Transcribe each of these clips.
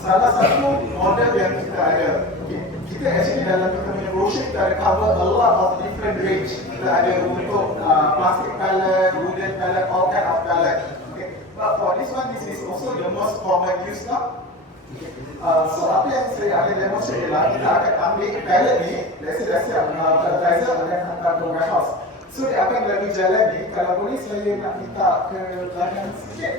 salah satu model yang kita ada. Okay. Kita actually dalam kita punya brochure kita ada cover a lot of different range. Kita ada untuk plastic palette, wooden palette, all kind of palette. Okay. But for this one, this is also the most common use now. So apa yang saya akan demonstrate ialah kita akan ambil palette ni, let's say fertilizer akan hantar ke warehouse. So dia akan lalu jalan ni, kalau boleh saya nak minta ke belakang sikit.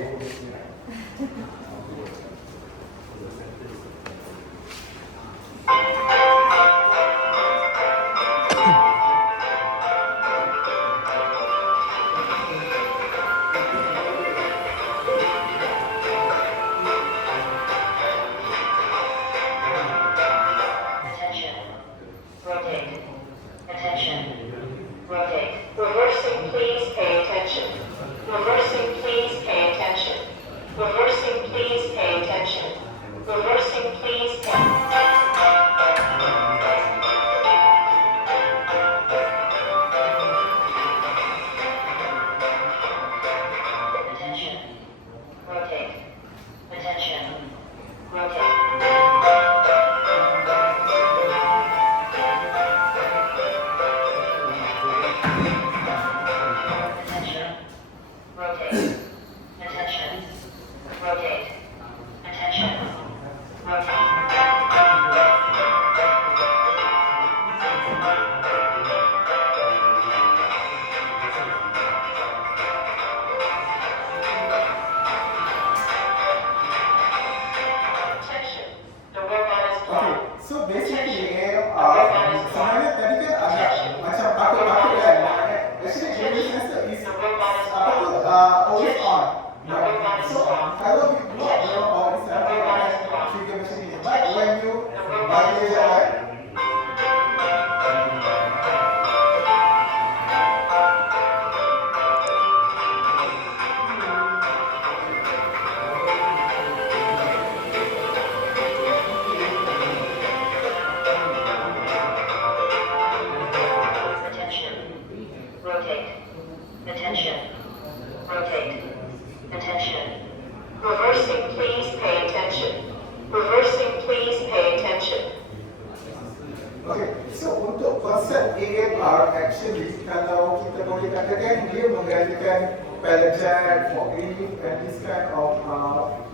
Okay, so untuk konsep AMR actually kalau kita boleh katakan dia menggantikan pallet jack, forklift and this kind of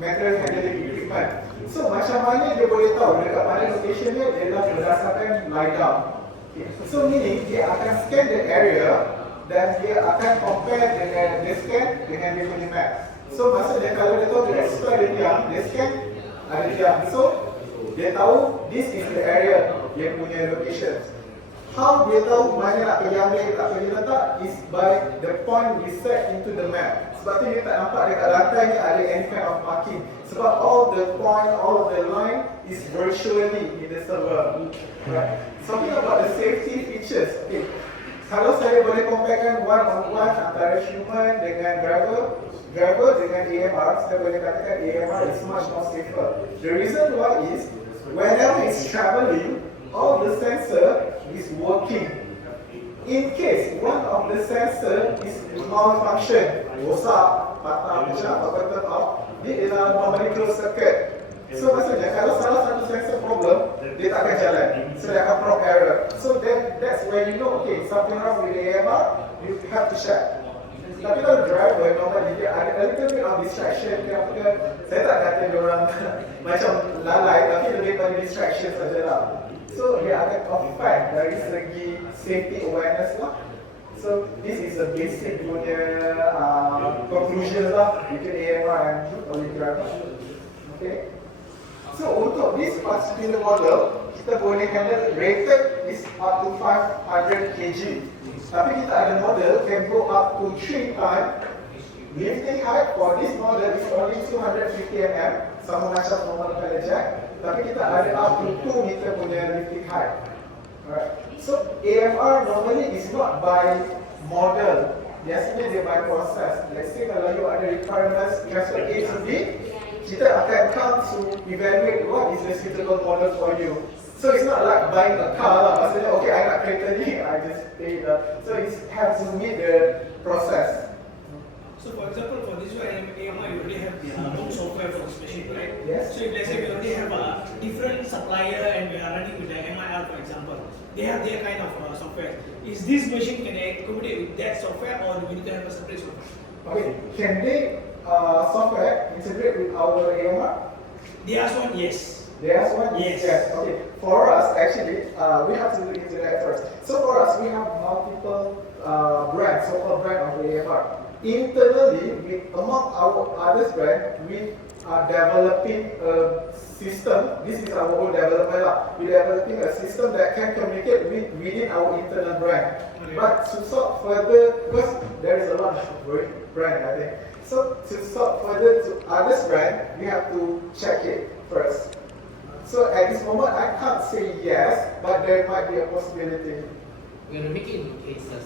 material handling equipment. So macam mana dia boleh tahu dekat mana location dia adalah berdasarkan LiDAR. Okay. So meaning dia akan scan the area dan dia akan compare dengan dia scan dengan dia punya map. So maksudnya kalau dia tahu dia explore dia diam, dia scan ada diam. So dia tahu this is the area dia punya location. How dia tahu mana nak pergi ambil, tak pergi letak is by the point we set into the map. Sebab tu dia tak nampak dekat lantai ni ada any kind of marking. Sebab all the point, all of the line is virtually in the server. Right? Talking about the safety features. Okay. Kalau saya boleh comparekan one-on-one antara human dengan driver dengan AMR, saya boleh katakan AMR is much more safer. The reason why is whenever it's traveling, all the sensor is working. In case one of the sensor is malfunction, rosak, patah, pecah atau turn off, dia ialah normally closed circuit. So maksudnya kalau salah satu sensor problem, dia tak akan jalan. So dia akan prompt error. So that's where you know, okay, something wrong with the AMR, you have to check. Tapi kalau driver normally dia ada a little bit of distraction ke apa ke, saya tak kata dia orang macam lalai, tapi lebih pada distraction sajalah. So dia akan affect dari segi safety awareness lah. So this is a basic punya conclusion lah between AMR and early driver. Okay. So untuk this particular model, kita boleh handle rated is up to 500 kg. Tapi kita ada model can go up to 3 times. Lifting height for this model is only 250 mm, sama macam normal pallet jack. Tapi kita ada up to 2 meter punya lifting height. Alright. So AMR normally is not by model. Biasanya dia by process. Let's say kalau you ada requirements transfer A to B, kita akan come to evaluate what is the suitable model for you. So it's not like buying a car lah. Maksudnya, okay, I nak kereta ni, I just pay it. So it has to meet the process. So for example, for this one, AMR, you already have the own software for this machine, right? Yes. So if let's say we already have supplier and we are running with the AMR, for example. They have their kind of software. Is this machine can accommodate with that software, or do we need to have a separate software? Okay, can they software integrate with our AMR? There's one, yes. There's one? Yes. Yes. Okay. For us, actually, we have to look into that first. So for us, we have multiple brands, so-called brand of the AMR. Internally, among our other brands, we are developing a system. This is our own development. We're developing a system that can communicate within our internal brand. Okay. But to sort further, because there is a lot of brand, I think. So to sort further to others brand, we have to check it first. So at this moment, I can't say yes, but there might be a possibility. We're going to make it into cases,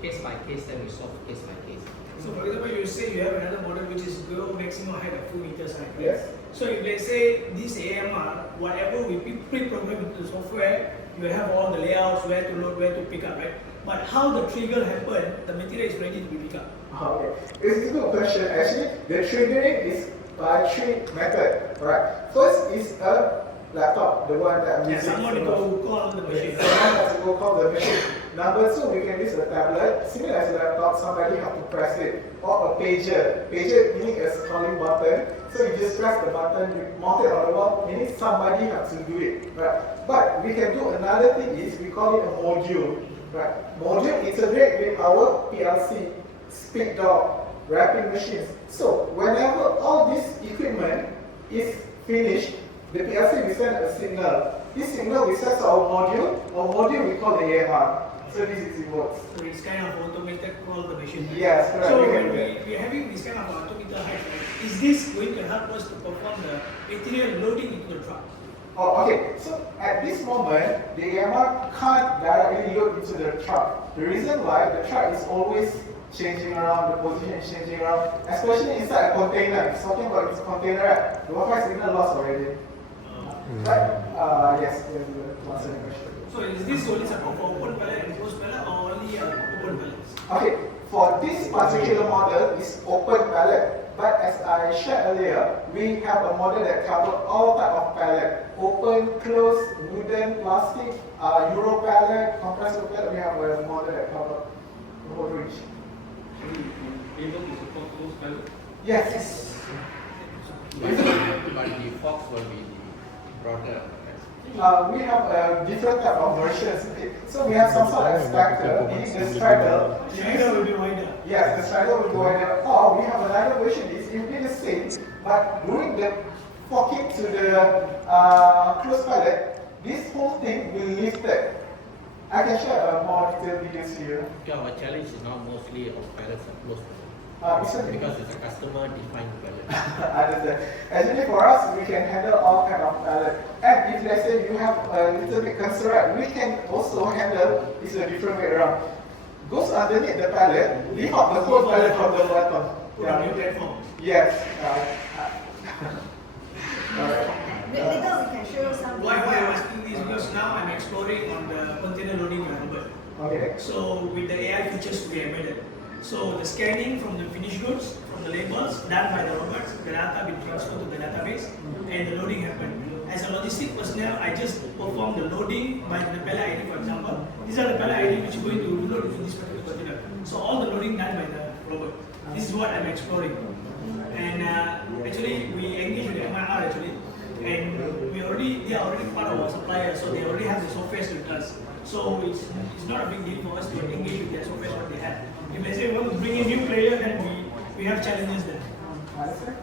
case by case, then we solve case by case. So for example, you say you have another model which is grow maximum height of 2 meters height. Right? Yes. So if they say this AMR, whatever we pre-program into the software, you have all the layouts, where to load, where to pick up, right? But how the trigger happen, the material is ready to be picked up. Okay, it's a good question. Actually, the triggering is by 3 methods. Right. First is a laptop, the one that I'm using. Someone go call the machine. Someone has to go call the machine. Number 2, we can use a tablet. Similar as a laptop, somebody have to press it. Or a pager. Pager meaning a calling button. So you just press the button, you mount it on the wall, meaning somebody has to do it. Right. But we can do another thing is we call it a module. Right. Module integrate with our PLC, speed door, wrapping machines. So whenever all this equipment is finished, the PLC will send a signal. This signal will send to our module. Our module we call the AMR. So this is it works. So it's kind of automated call the machine. Yes, correct. So when we're having this kind of automated height, is this going to help us to perform the material loading into the truck? Oh, okay. So at this moment, the AMR can't directly load into the truck. The reason why, the truck is always changing around, the position is changing around, especially inside a container. It's talking about this container, right? The Wi-Fi signal lost already. Right? Yes, to answer the question. So is this only support for open pallet and closed pallet, or only open pallets? Okay, for this particular model, it's open pallet. But as I shared earlier, we have a model that covers all type of pallet. Open, closed, wooden, plastic, Euro pallet, compressor pallet. We have a model that covers the whole range. Able to support closed pallet? Yes. But the forks will be broader. We have a different type of versions. Okay. So we have some sort of extractor, meaning the straddle. Straddle will be wider. Yes, the straddle will be wider. Or we have another version, it will be the same, but during the forking to the closed pallet, this whole thing will lift it. I can share more detailed videos here. Okay, our challenge is now mostly of pallets and closed because it's a customer defined pallet. Understand. Actually for us, we can handle all kind of pallet. And if let's say you have a little bit concern, we can also handle this a different way around. Goes underneath the pallet, lift up the whole pallet from the bottom. Put on your platform. Yes. Later we can show some. Why I'm asking this, because now I'm exploring on the container loading robot. Okay. So with the AI features to be embedded. So the scanning from the finished goods, from the labels, done by the robots, the data will transfer to the database, and the loading happen. As a logistic personnel, I just perform the loading by the pallet ID, for example. These are the pallet ID which is going to load into this particular container. So all the loading done by the robot. This is what I'm exploring. And actually, we engage with AMR actually, and they are already part of our supplier, so they already have the software with us. So it's not a big deal for us to engage with their software what they have. If they say we want to bring a new player, then we have challenges there. Understand?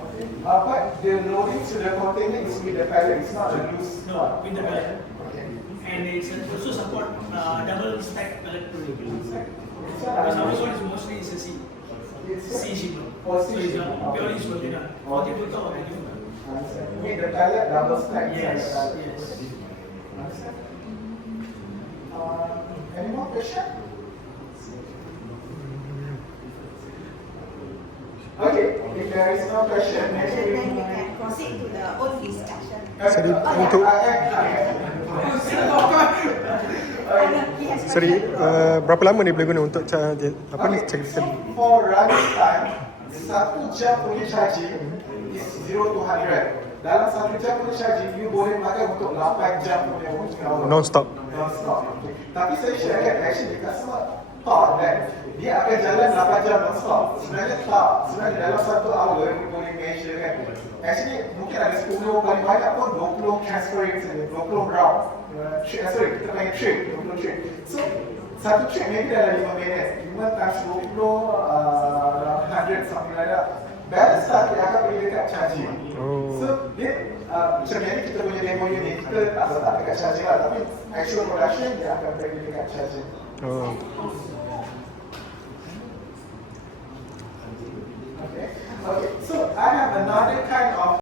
Okay. But the loading to the container is with the pallet, it's not a loose. No, with the pallet. Okay. And it's also support double stack pallet loading. So Because our one is mostly a C. it's C shipment. Oh, So C it's shipment. purely container. Multiple top or new. Understand. With the pallet, double stack. Yes, pallet. yes. Understand? Any more question? Okay, if there is no question, maybe we Then we can proceed to the own discussion. Sorry, Sorry, berapa lama dia boleh guna untuk apa ni cari So for running time, 1 jam only charging is 0 to 100. dalam 1 jam punya charging, you boleh pakai untuk 8 jam punya working. Non-stop. Non-stop. Okay. Tapi saya sharekan actually customer thought that dia akan jalan 8 jam non-stop. Sebenarnya tak. Sebenarnya dalam 1 hour you boleh measure kan. Actually mungkin ada 10 paling banyak pun 20 transferring saja, 20 round. Sorry, kita main trip, 20 trip. So satu trip maybe dalam 5 minit. 5 times 20, 100 something like that. Balance tak dia akan pergi dekat charging. Oh. So dia macam ni kita punya demo unit kita tak letak dekat charging lah, tapi actual production dia akan pergi dekat charging. Oh.